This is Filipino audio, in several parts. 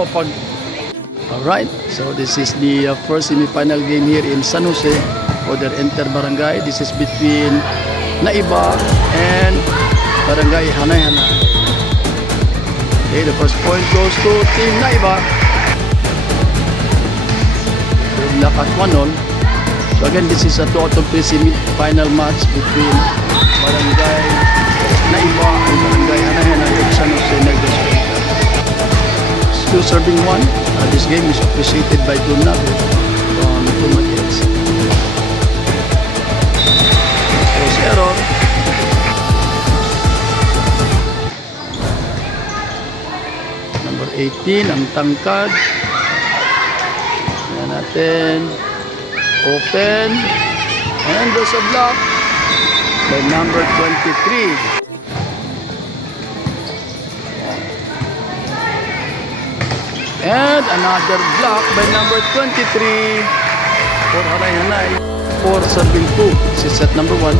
Oh, Alright, so this is the first semi-final game here in San Jose for their inter-barangay. This is between Naiba and Barangay Hanay-Hanay. Okay, the first point goes to Team Naiba. Good luck at 1-0. So again, this is a 2-3 semi-final match between Barangay Naiba and Barangay Hanay-Hanay of San Jose Negros Oriental. Still serving one. This game is appreciated by Donato from Tumaguetes. First error. Number 18, ang tangkad. Yan natin. Open. And there's a block by number 23. And another block by number 23 for Hanay-Hanay for serving 2. This is set number 1.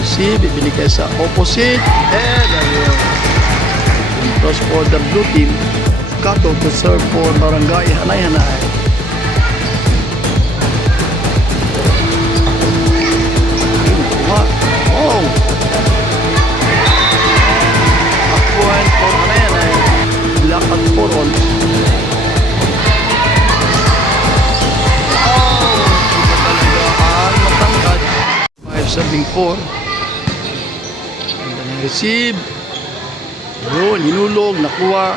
See, bibili kayo sa opposite. And ayun. Toss for the blue team. Kato to serve for Barangay Hanay-Hanay. Oh! A point for Hanay-Hanay. Black at 4 on. Oh! Iba talaga ang matangkad. 5 serving 4. And then receive. Yun, hinulog, nakuha.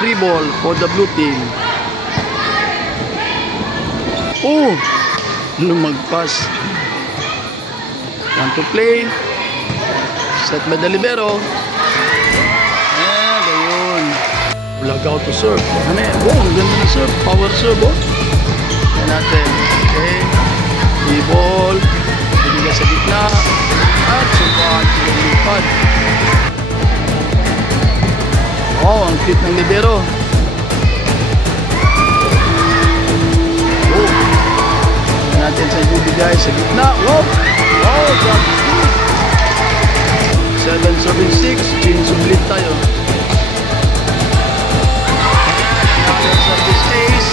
Free ball for the blue team. Oh! Lumagpas. Want to play. Set by the libero. Lag out to serve. Ano yan? Oh, ang ganda na serve. Power serve, oh. Yan natin. Okay. D-ball. Binigay sa gitna. At subat. Lumipad. Oh, ang cute ng libero. Oh. Yan natin sa bibigay sa gitna. Oh! Oh, drop. 7 serving 6. Change ulit tayo. Service ace.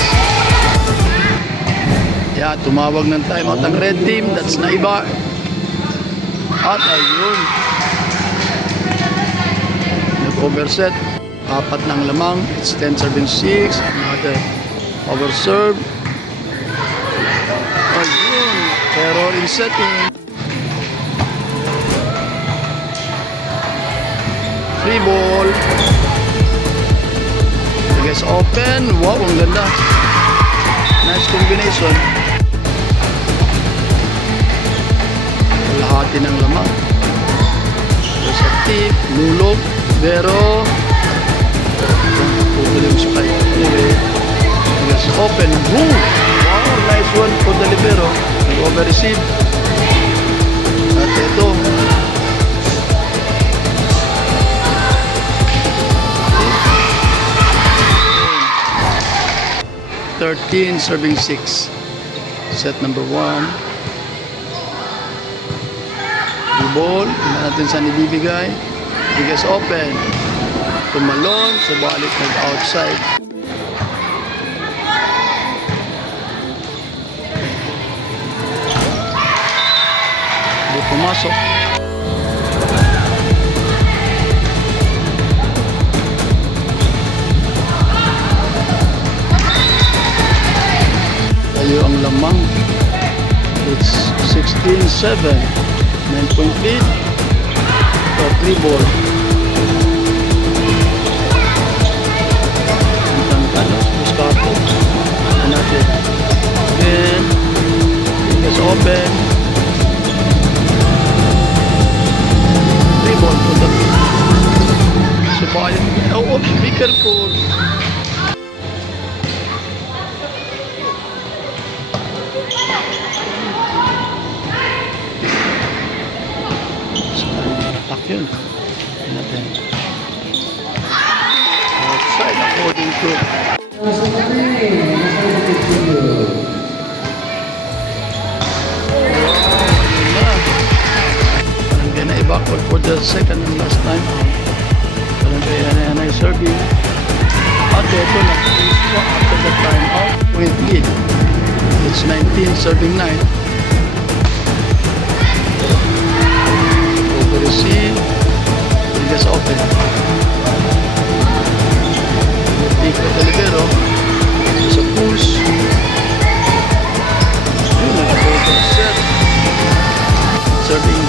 Yeah, tumawag ng timeout ang red team. That's Naiba. At ayun. Nag-overset. 4 ng lamang. It's 10 serving 6. Another power serve. Ayun. Error in setting. Free ball. Guys, open. Wow, ang ganda. Nice combination. Lahati ng lamang. There's a tip, nulog, pero putol yung spike. Anyway, guys, open. Boom! Wow, nice one for the libero. Nag-over-receive. At ito. 13 serving 6. Set number 1. The ball. Tingnan natin saan ibibigay. Bigas open. Tumalon. Subalit nag-outside. Hindi pumasok. Ang lamang. It's 16-7. 9-point lead for 3 ball. Ang tangkad. Buscato. Natin. Again. Bigas open. 3 ball for the Subayan. Oh, be careful. Yun. Natin. Outside according to backward for the second and last time. Barangay Hanay-Hanay serving. At ito na, after the time out with lead. It's 19 serving 9. Over the sea. Rodriguez open. Tico de libero. Sa push. Yun, nag-over set. Serving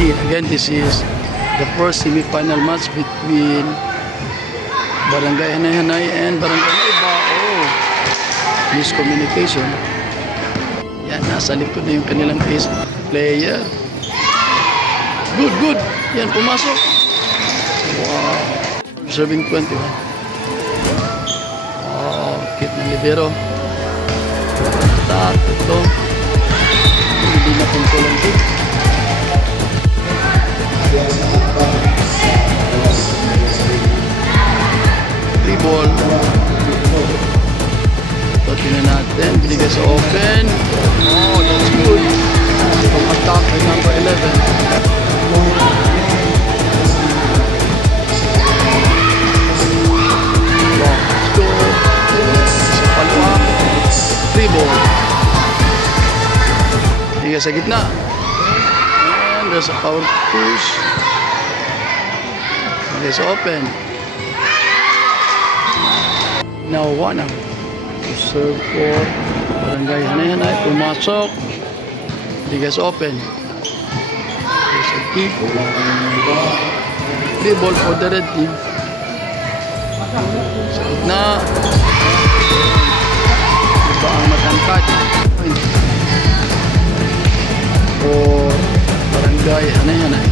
19. Again, this is the first semi-final match between Barangay Hanay-Hanay and Barangay Iba. Oh, miscommunication. Yan, nasa likod na yung kanilang ace player. Good, good. Yan, pumasok. Wow. Serving 21. Oh, kit ng libero. Start. Ito. Hindi na control ang kick. Free ball. Ito, tingnan natin. Binigay sa open. Oh, that's good. From attack by number 11. Let's go. Sa palwa. Free ball. Binigay sa gitna. And there's a power push. Binigay sa open. Now, one to serve for Barangay Hanay-Hanay. Pumasok. Ligas open. There's a kick. Free ball for the red team. Sa gitna. Iba ang matangkad. For Barangay Hanay-Hanay.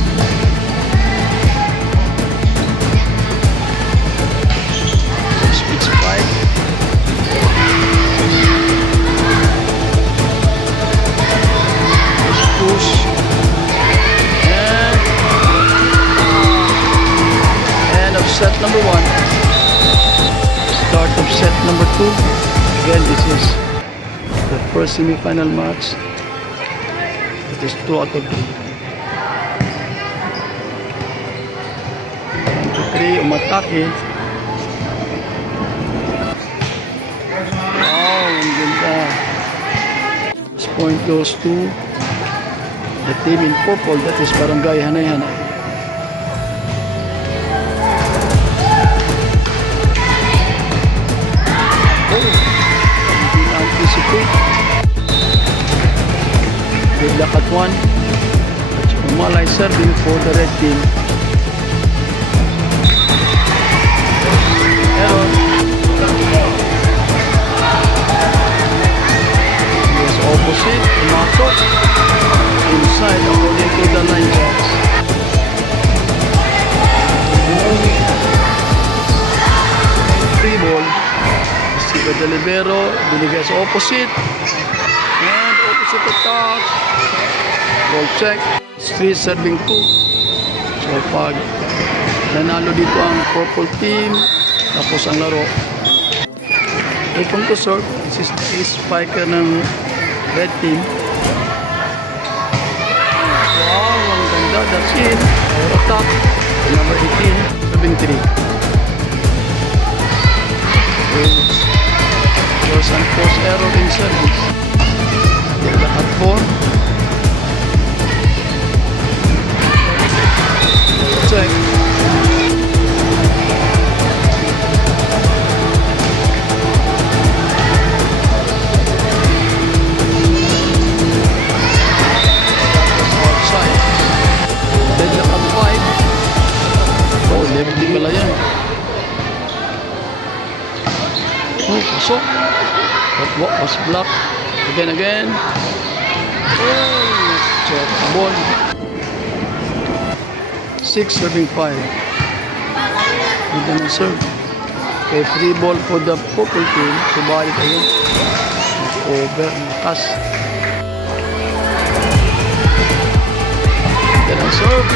Speed spike. Push. And of set number 1. Start of set number 2. Again, this is the first semi-final match. It is 2 out of 3. 1 to 3, umatake. Wow, ang ganda. This point goes to the team in purple, that is Barangay Hanay-Hanay. Oh, didn't anticipate. Good luck at 1. That's Umalay serving for the red team. Error. Yes, opposite. Pumasok. Inside according to the line checks. Free ball. Siga de libero. Binigay sa opposite. And opposite attack. Ball check. Street serving 2. So pag nanalo dito ang purple team, tapos ang laro. Itong to serve. This is the spiker ng red team. That's it. Our attack. Number 18, 7-3. There's an forced error in service. They're back at 4. Check. Pala yan. Oh, pasok. But what was blocked? Again. Oh, check. Ball. 6 serving 5. Ganda ng serve. Okay, free ball for the purple team. Subalit ayun. Over. Nakas. Ganda ng serve.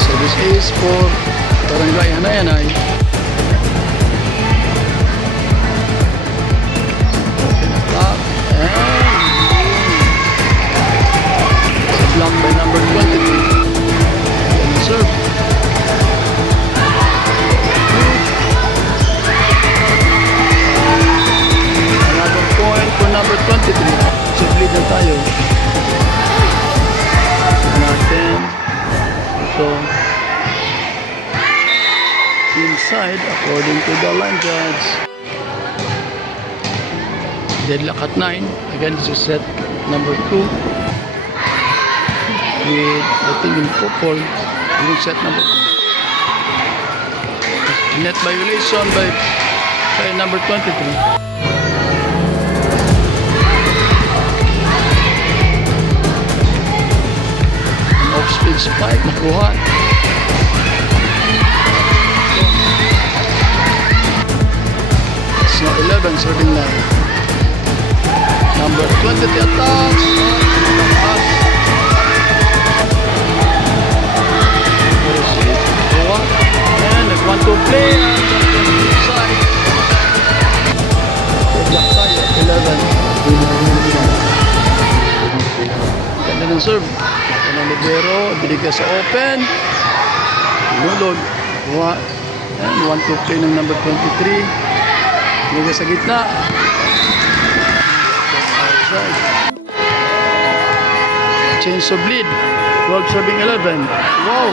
Service ace for Barangay Hanay-Hanay. Open the top. And it's a block by number 23. And serve. offside according to the line judge. Deadlock at 9. Again, this is set number 2. With the team in purple. Yung set number 2. Net violation by number 23. Off-speed spike, makuha. It's now 11, serving line. Number 20 attacks. Where is it? Makuha. And nag-1 to play. Side. Black tayo, 11. Ganda ng serve. Ng libero, binigay sa open. Nulog. And 1 to play ng number 23. Binigay sa gitna. Outside. Change of lead. 12 serving 11. Wow!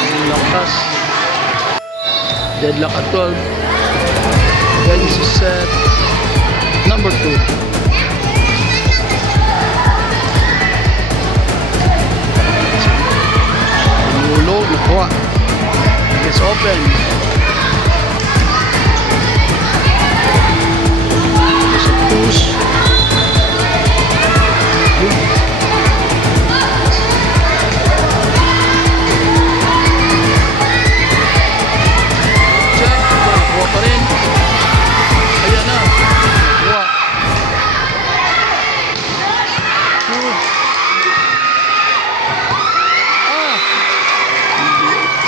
Ang lakas. Deadlock at 12. Then this is set number 2. Ulog, nakuha. It's open. It's a push. Check. Nakuha pa rin. Ayan na. Nakuha.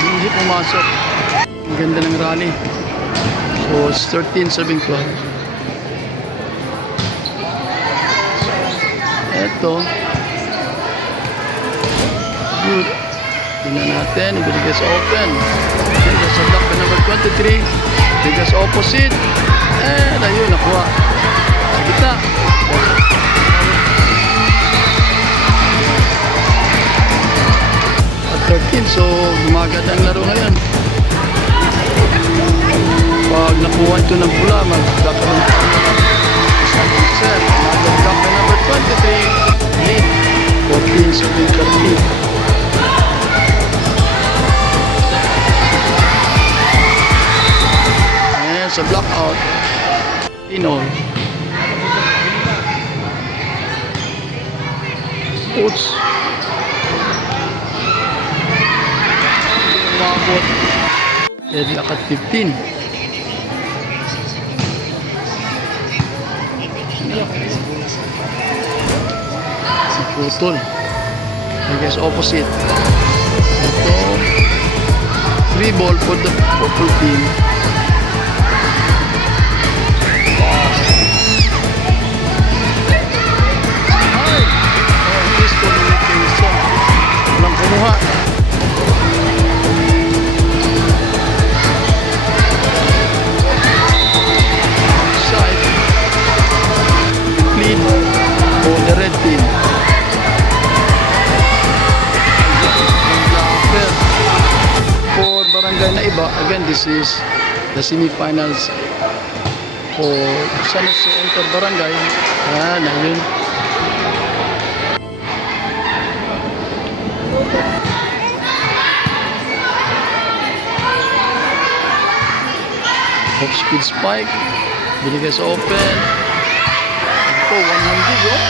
Hindi pumasok. Ang ganda ng rally. So, it's 13, 7, 12. Eto. Good. Tingnan natin. Ibigay sa open. Then, sa block pa number 23. Ibigay sa opposite. And, ayun, nakuha. Sa gitna. At 13, so gumagad ang laro ngayon. Pag nakuha ito ng pula, magkakaroon pa ng set. Another block na number 23. Lead. 14, 7, 13. And sa block out, Inol. Oops. Umabot. Deadlock at 15. Putol. I guess opposite. Ito. 3 ball for the purple team. Ay! Discommunication. Walang kumuha. Side. Lead for the red team. For barangay na iba, again, this is the semifinals for San Jose Inter Barangay. Ayan, ayun. Off speed spike. Binigay sa open. Ito, 100, oh.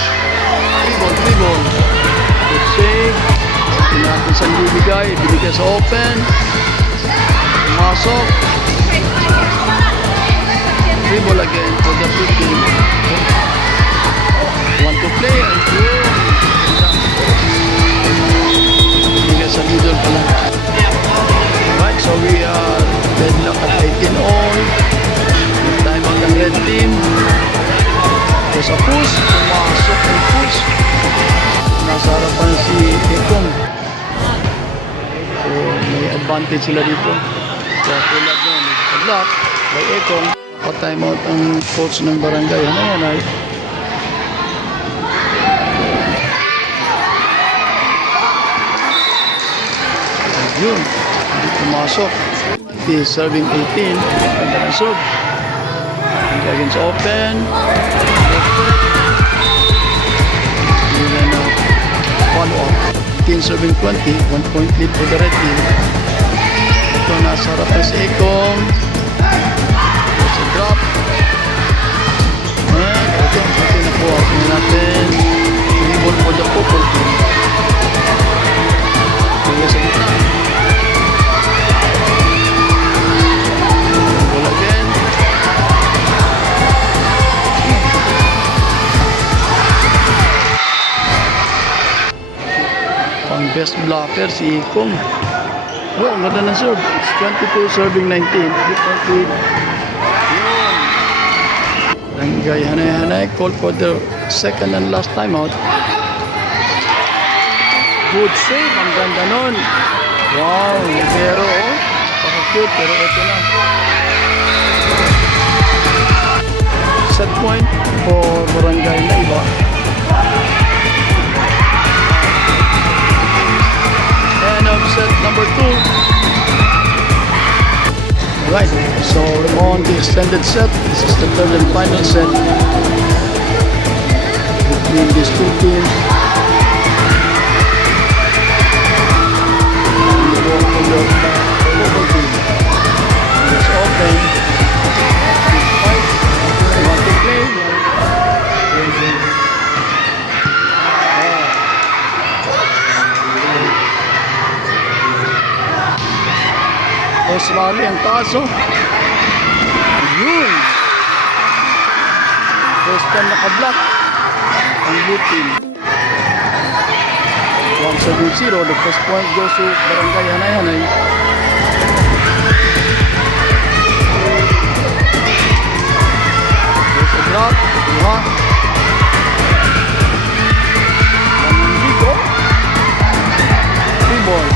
3 ball. Good save. Ito natin sa bibigay. Binigay sa open. Pumasok. 3 ball again for the blue team. 1 to play. Binigay sa middle pala. Right, so we are deadlock at 18 all. Time out ng red team. Ito sa push. Pumasok ang push. Nasa harapan si Ekong. So, may advantage sila dito. So, tulad nun, block by Ekong. Pa-time out ang coach ng barangay. Ano yan ay? Yun. Hindi pumasok. 20, serving 18. Ganda ng serve. Against open. Yun na follow up. 18 serving 20. 1 point lead for the red team. Ito nasa harap na si Ekong. There's a drop. And ito nakuha natin. Rebound for the purple team. Kaya sa gitna. Ball again. Pang best blocker si Ikong. Oh, ang ganda ng serve. It's 22 serving 19. Different lead. Yun. Barangay Hanay-Hanay call for the second and last timeout. Good save. Ang ganda nun. Wow, libero oh. Paka-cute pero ito na. Set point for Barangay Naiba. And set number 2. Alright, so on the extended set. This is the third and final set between these two teams. It's open. Fight. You want to play? Osmali ang taso. Yun. First time naka-block ang blue team. 1-7-0. The first point goes to Barangay Hanay-Hanay. There's a drop. Diba? Lamandiko. 3 ball.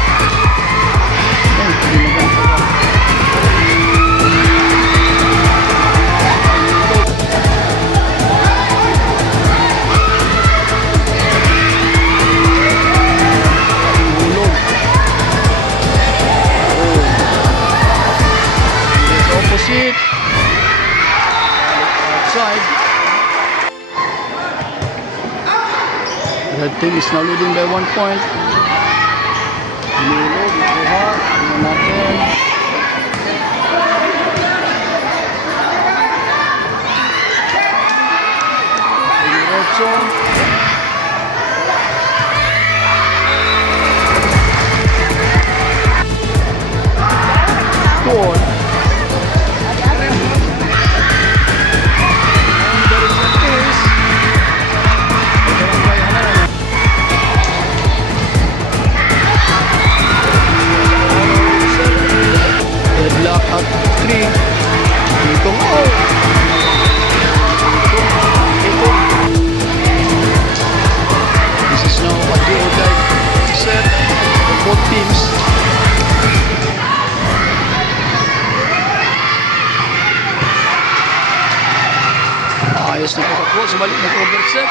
Opposite. Outside. Red team is now leading by 1 point. Nilog, nakuha. Tingnan natin. Diretso. Goal. Deadlock at 3. Itong oh! This is now a duo-like set for both teams. Ayos na pagkakuha. Subalik na overset.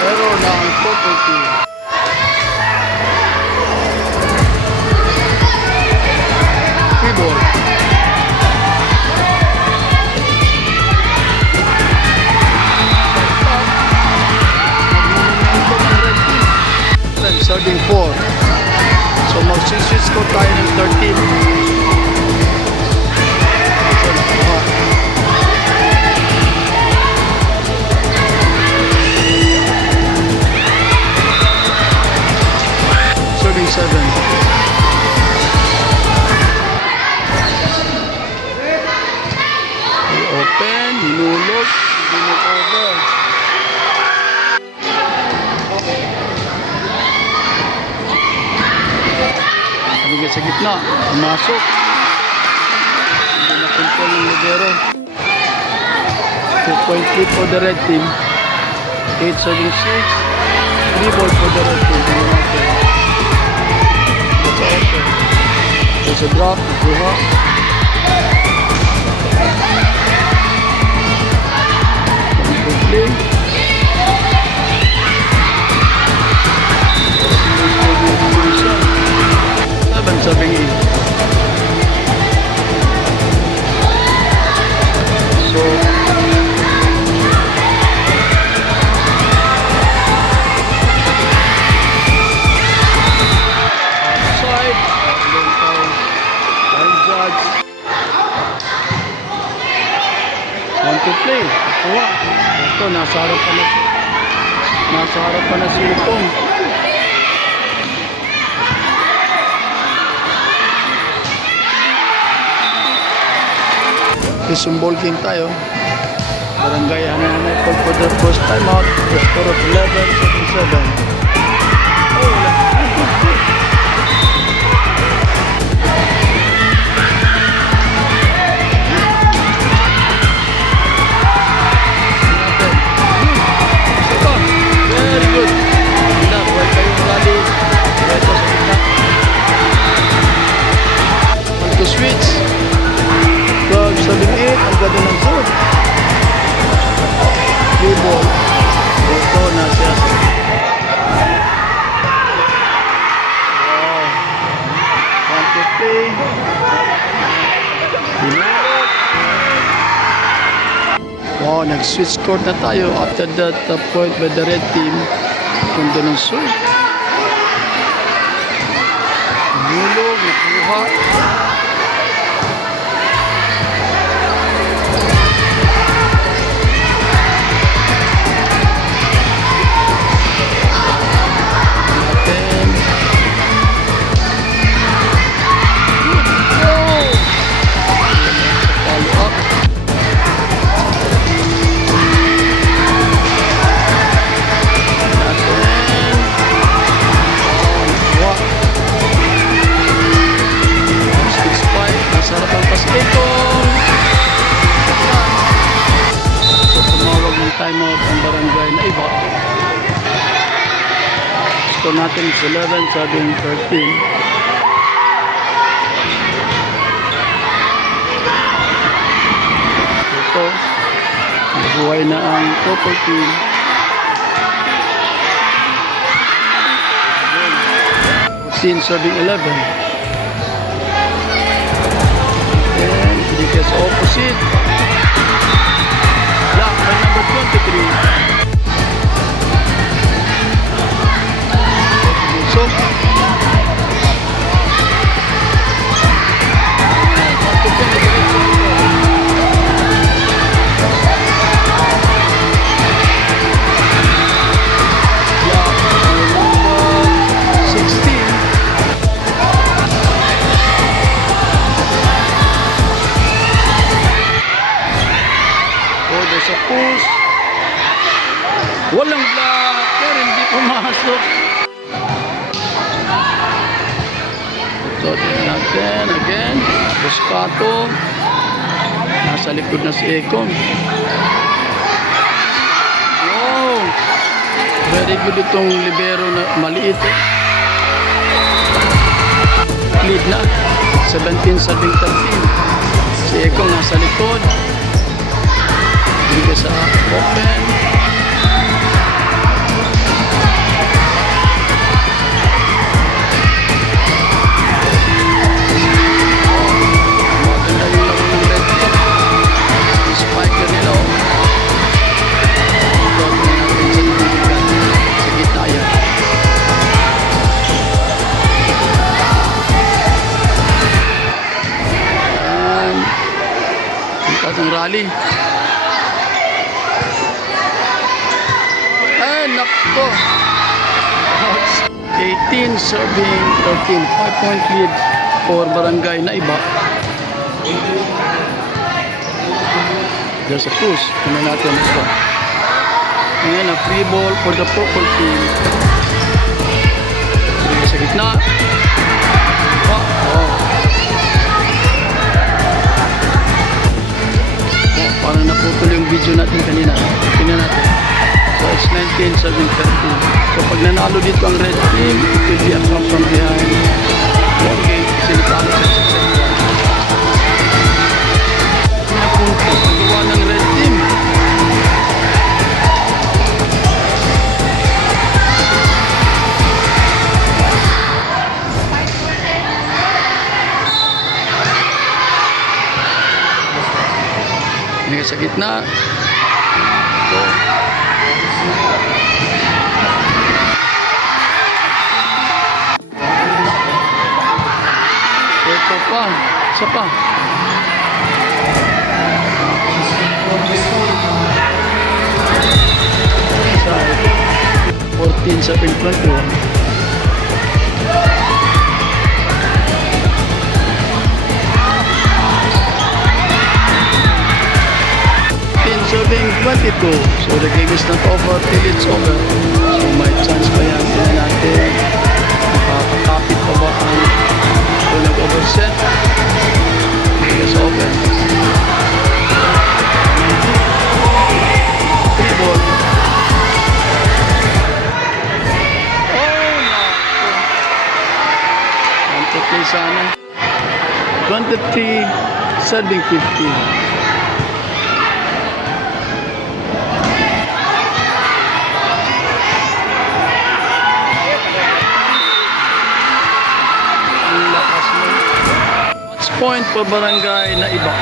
Error na ang purple team. Free ball. Serving 4. So mag-switch ko tayo ng 13. Serving 7. Open, hinulog, hinulog over. Nabigay sa gitna, pumasok. Hindi na control ng libero. 2-point lead for the red team. 8-7-6. 3 ball for the red team. That's open. There's a drop. Buha. play. 7-8. So, outside, long time, line judge. Want to play. Kuha. Ito, nasa harap pa na si Utong. Isumbol game tayo. Barangay Hanay for the first time out. The score of 11-7. Oh, wala. Very good. Enough. Huwag kayong rally. Ito sa kita. Want to switch. 12-8, ang ganda ng zone. Play ball. Ito na siya. Wow. Want to play. Wow, nag-switch court na tayo after that point by the red team. Ganda ng zone. Nulog, nakuha. Timeout ang barangay na iba. Score natin is 11-13. Ito, nabuhay na ang purple team. 14-11. And it is opposite. Black by number 23. So, walang block, pero hindi pumasok. Ito din natin, again, Buscato. Nasa likod na si Ekong. Wow! Very good itong libero na maliit. Lead na, 17-13. Si Ekong nasa likod. Bigay sa open. Ang rally. Ay, nakpo. 18 serving 13. 5-point lead for barangay na iba. There's a push. Tingnan natin ito. Ngayon, a free ball for the purple team. Bigay sa gitna. Parang naputol yung video natin kanina. Tingnan natin. So it's 19-13. So pag nanalo dito ang red team, it will be a come from behind. Okay, sinitalo sa 6-1. Napunta. Pagawa ng red team. sa gitna. So, ito pa. Isa pa. Side. 14 sa pinfront. Serving 22. So the game is not over till it's over. So may chance pa yan. Tingnan natin. Makakapit pa ba ang nag-overset? It's over. 3 ball. Oh no! Ang play sana. 23 serving 15. Point for barangay na iba.